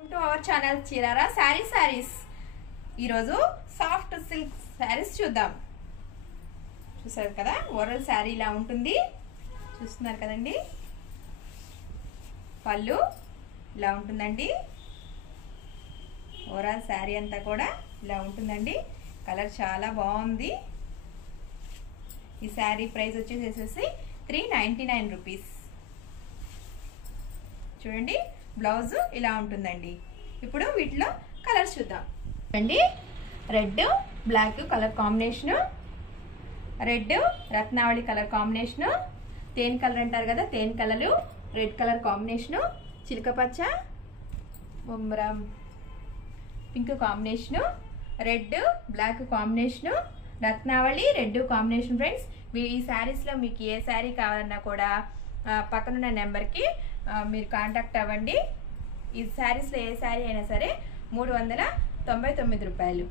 Welcome to our channel Cheerara sarees ఈరోజు soft silk saris చూద్దాం. చూసారు కదా, ఓరల్ శారీ ఇలా ఉంటుంది. చూస్తున్నారు కదండి, పళ్ళు ఇలా ఉంటుందండి. ఓవరాల్ శారీ అంతా కూడా ఇలా ఉంటుందండి. కలర్ చాలా బాగుంది. ఈ శారీ ప్రైస్ వచ్చేసేసి 399 రూపీస్. చూడండి, బ్లౌజ్ ఇలా ఉంటుందండి. ఇప్పుడు వీటిలో కలర్స్ చూద్దాం. చూడండి, red black colour combination, red రత్నావళి కలర్ కాంబినేషను, తేన్ కలర్ అంటారు కదా, తేన్ కలర్ రెడ్ కలర్ కాంబినేషను, చిలకపచ్చ pink combination, red black combination, రత్నావళి రెడ్ కాంబినేషన్. ఫ్రెండ్స్, ఈ శారీస్లో మీకు ఏ శారీ కావాలన్నా కూడా పక్కనున్న నెంబర్కి మీరు కాంటాక్ట్ అవ్వండి. ఈ శారీస్లో ఏ శారీ అయినా సరే 399 రూపాయలు.